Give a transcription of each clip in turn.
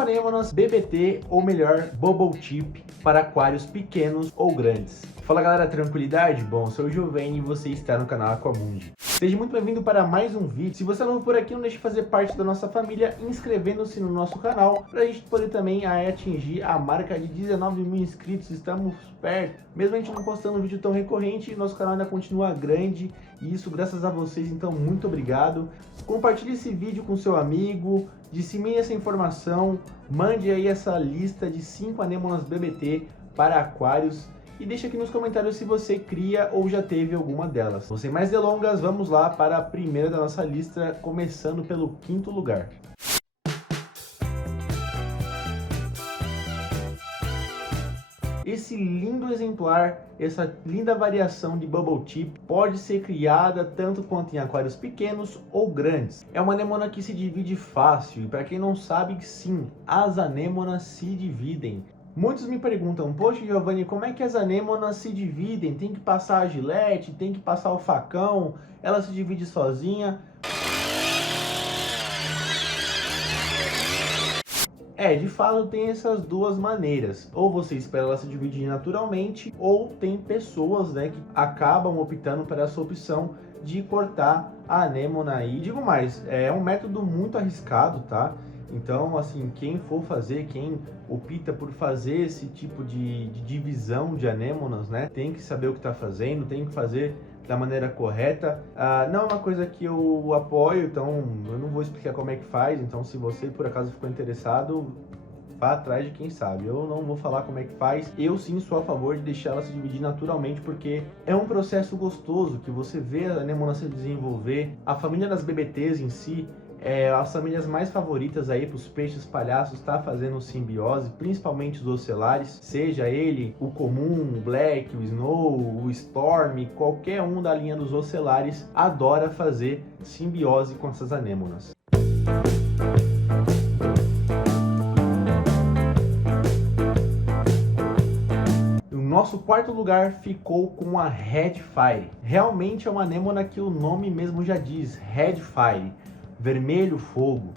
5 anêmonas BBT, ou melhor, Bubble Tip, para aquários pequenos ou grandes. Fala galera, tranquilidade? Bom, eu sou o Giovanni e você está no canal Aquamundi. Seja muito bem-vindo para mais um vídeo. Se você é novo por aqui, não deixe de fazer parte da nossa família inscrevendo-se no nosso canal, para a gente poder também atingir a marca de 19 mil inscritos. Estamos perto. Mesmo a gente não postando um vídeo tão recorrente, nosso canal ainda continua grande, e isso graças a vocês, então muito obrigado. Compartilhe esse vídeo com seu amigo, dissemine essa informação, mande aí essa lista de 5 anêmonas BBT para aquários e deixa aqui nos comentários se você cria ou já teve alguma delas. Sem mais delongas, vamos lá para a primeira da nossa lista, começando pelo 5º lugar. Esse lindo exemplar, essa linda variação de Bubble Tip pode ser criada tanto quanto em aquários pequenos ou grandes. É uma anêmona que se divide fácil, e para quem não sabe, sim, as anêmonas se dividem. Muitos me perguntam, poxa Giovanni, como é que as anêmonas se dividem? Tem que passar a gilete, tem que passar o facão, ela se divide sozinha? De fato tem essas duas maneiras. Ou você espera ela se dividir naturalmente, ou tem pessoas, né, que acabam optando por essa opção de cortar a anêmona aí. Digo mais, é um método muito arriscado, tá? Então, assim, quem for fazer, quem opta por fazer esse tipo de divisão de anêmonas, né, tem que saber o que está fazendo, tem que fazer da maneira correta. Não é uma coisa que eu apoio, então eu não vou explicar como é que faz. Então, se você por acaso ficou interessado, vá atrás de quem sabe. Eu não vou falar como é que faz. Eu sim sou a favor de deixar ela se dividir naturalmente, porque é um processo gostoso que você vê a anêmona se desenvolver. A família das BBTs em si, as famílias mais favoritas aí para os peixes palhaços, está fazendo simbiose, principalmente os ocelares, seja ele o comum, o black, o snow, o storm, qualquer um da linha dos ocelares adora fazer simbiose com essas anêmonas. Nosso 4º lugar ficou com a Redfire. Realmente é uma anêmona que o nome mesmo já diz, Redfire, vermelho fogo.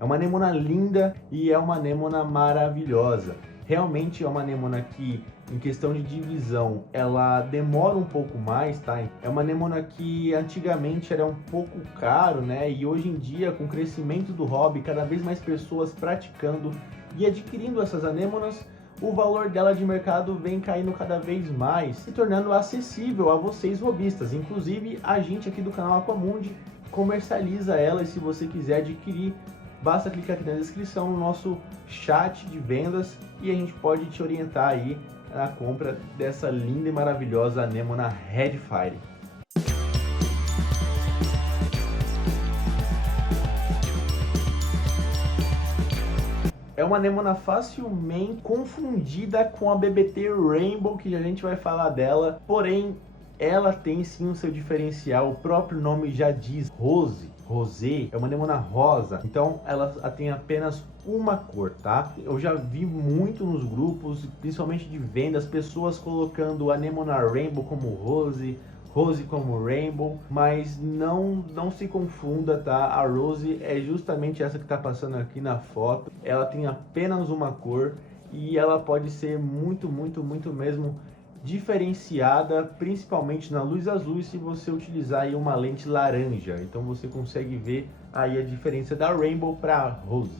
É uma anêmona linda e é uma anêmona maravilhosa. Realmente é uma anêmona que, em questão de divisão, ela demora um pouco mais, tá? É uma anêmona que antigamente era um pouco caro, né? E hoje em dia, com o crescimento do hobby, cada vez mais pessoas praticando e adquirindo essas anêmonas, o valor dela de mercado vem caindo cada vez mais, se tornando acessível a vocês hobbyistas. Inclusive, a gente aqui do canal Aquamundi comercializa ela, e se você quiser adquirir, basta clicar aqui na descrição no nosso chat de vendas e a gente pode te orientar aí na compra dessa linda e maravilhosa anêmona Redfire. É uma anêmona facilmente confundida com a BBT Rainbow, que a gente vai falar dela, porém ela tem sim o seu diferencial. O próprio nome já diz, rose, rosé, é uma anêmona rosa, então ela tem apenas uma cor, tá? Eu já vi muito nos grupos, principalmente de vendas, pessoas colocando a anêmona Rainbow como rose, rose como rainbow, mas não se confunda, tá? A rose é justamente essa que tá passando aqui na foto. Ela tem apenas uma cor e ela pode ser muito mesmo diferenciada, principalmente na luz azul, se você utilizar aí uma lente laranja. Então você consegue ver aí a diferença da rainbow para rose.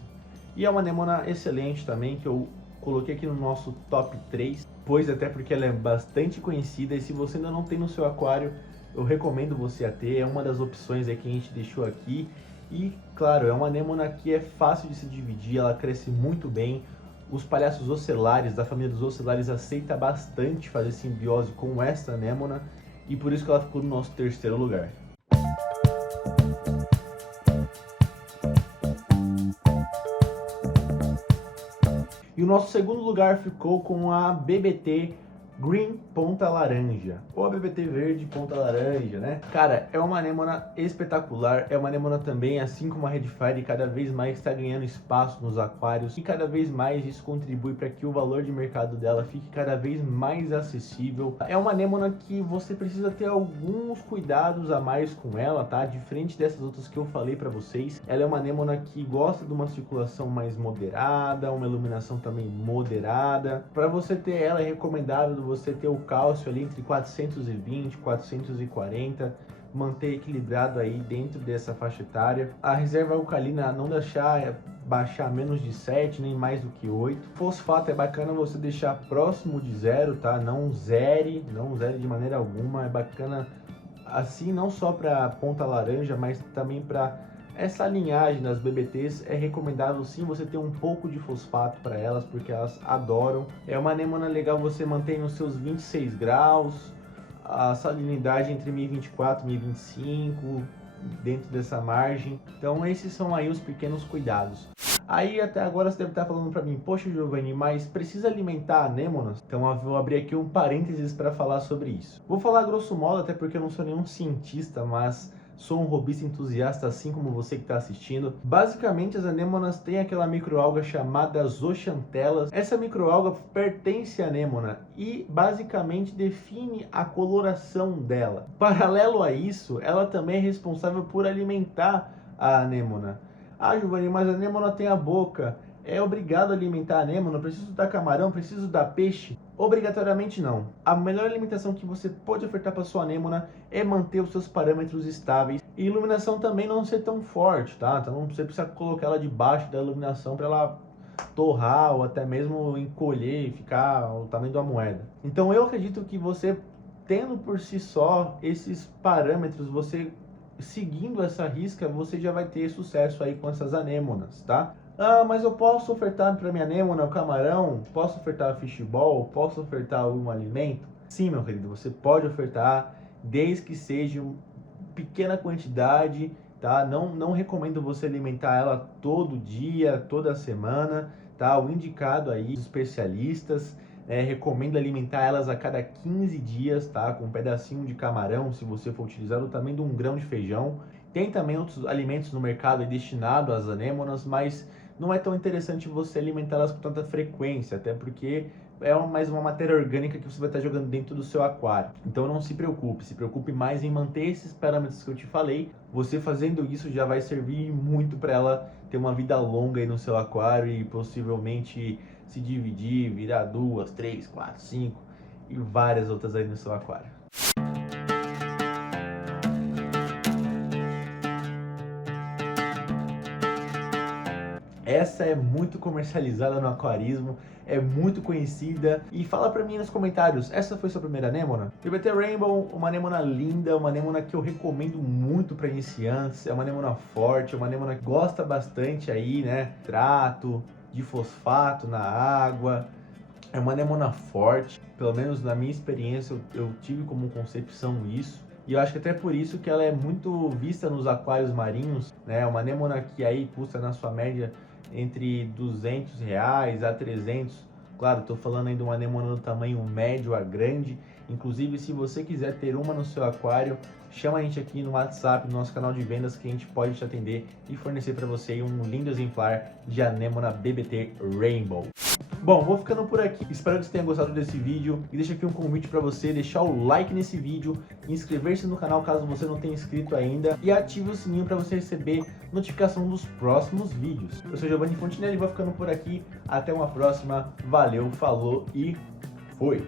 E é uma anêmona excelente também, que eu coloquei aqui no nosso top 3, pois até porque ela é bastante conhecida, e se você ainda não tem no seu aquário, eu recomendo você a ter. É uma das opções aí que a gente deixou aqui. E claro, é uma anêmona que é fácil de se dividir, ela cresce muito bem. Os palhaços ocelares, da família dos ocelares, aceita bastante fazer simbiose com essa anêmona, e por isso que ela ficou no nosso 3º lugar. E o nosso 2º lugar ficou com a BBT Green ponta laranja, ou a BBT verde ponta laranja, né? Cara, é uma anêmona espetacular, é uma anêmona também, assim como a Red Fire, cada vez mais está ganhando espaço nos aquários e cada vez mais isso contribui para que o valor de mercado dela fique cada vez mais acessível. É uma anêmona que você precisa ter alguns cuidados a mais com ela, tá? Diferente dessas outras que eu falei para vocês, ela é uma anêmona que gosta de uma circulação mais moderada, uma iluminação também moderada. Para você ter ela, é recomendável você ter o cálcio ali entre 420 e 440, manter equilibrado aí dentro dessa faixa etária. A reserva alcalina não deixar baixar menos de 7, nem mais do que 8. Fosfato é bacana você deixar próximo de 0, tá? Não zere de maneira alguma. É bacana assim não só para ponta laranja, mas também para essa linhagem das BBTs. É recomendável sim você ter um pouco de fosfato para elas, porque elas adoram. É uma anêmona legal você manter nos seus 26 graus, a salinidade entre 1024 e 1025, dentro dessa margem. Então esses são aí os pequenos cuidados. Aí até agora você deve estar falando para mim, poxa Giovanni, mas precisa alimentar anêmonas? Então eu vou abrir aqui um parênteses para falar sobre isso. Vou falar grosso modo, até porque eu não sou nenhum cientista, mas sou um hobbyista entusiasta, assim como você que está assistindo. Basicamente, as anêmonas têm aquela microalga chamada zooxantelas. Essa microalga pertence à anêmona e basicamente define a coloração dela. Paralelo a isso, ela também é responsável por alimentar a anêmona. Ah, Giovanni, mas a anêmona tem a boca. É obrigado a alimentar a anêmona? Preciso dar camarão? Preciso dar peixe? Obrigatoriamente não. A melhor alimentação que você pode ofertar para sua anêmona é manter os seus parâmetros estáveis e iluminação também não ser tão forte, tá? Então não você precisa colocar ela debaixo da iluminação para ela torrar ou até mesmo encolher e ficar o tamanho de uma moeda. Então eu acredito que você tendo por si só esses parâmetros, você seguindo essa risca, você já vai ter sucesso aí com essas anêmonas, tá? Ah, mas eu posso ofertar para minha anêmona o camarão? Posso ofertar fishball? Posso ofertar algum alimento? Sim, meu querido, você pode ofertar, desde que seja pequena quantidade, tá? Não recomendo você alimentar ela todo dia, toda semana, tá? O indicado aí, os especialistas, recomendo alimentar elas a cada 15 dias, tá? Com um pedacinho de camarão, se você for utilizar o tamanho de um grão de feijão. Tem também outros alimentos no mercado destinados às anêmonas, mas não é tão interessante você alimentá-las com tanta frequência, até porque é mais uma matéria orgânica que você vai estar jogando dentro do seu aquário. Então não se preocupe mais em manter esses parâmetros que eu te falei. Você fazendo isso já vai servir muito para ela ter uma vida longa aí no seu aquário e possivelmente se dividir, virar 2, 3, 4, 5 e várias outras aí no seu aquário. Essa é muito comercializada no aquarismo, é muito conhecida. E fala pra mim nos comentários, essa foi sua primeira anêmona? BBT Rainbow, uma anêmona linda, uma anêmona que eu recomendo muito para iniciantes. É uma anêmona forte, é uma anêmona que gosta bastante aí, né? Trato de fosfato na água. É uma anêmona forte, pelo menos na minha experiência eu tive como concepção isso. E eu acho que até por isso que ela é muito vista nos aquários marinhos, né? Uma anêmona que aí custa na sua média entre R$200 a 300. Claro, estou falando aí de uma anêmona do tamanho médio a grande. Inclusive, se você quiser ter uma no seu aquário, chama a gente aqui no WhatsApp, no nosso canal de vendas, que a gente pode te atender e fornecer para você um lindo exemplar de anêmona BBT Rainbow. Bom, vou ficando por aqui. Espero que você tenha gostado desse vídeo e deixa aqui um convite para você deixar o like nesse vídeo, inscrever-se no canal caso você não tenha inscrito ainda e ative o sininho para você receber notificação dos próximos vídeos. Eu sou Giovanni Fontinelli e vou ficando por aqui. Até uma próxima. Valeu, falou e fui!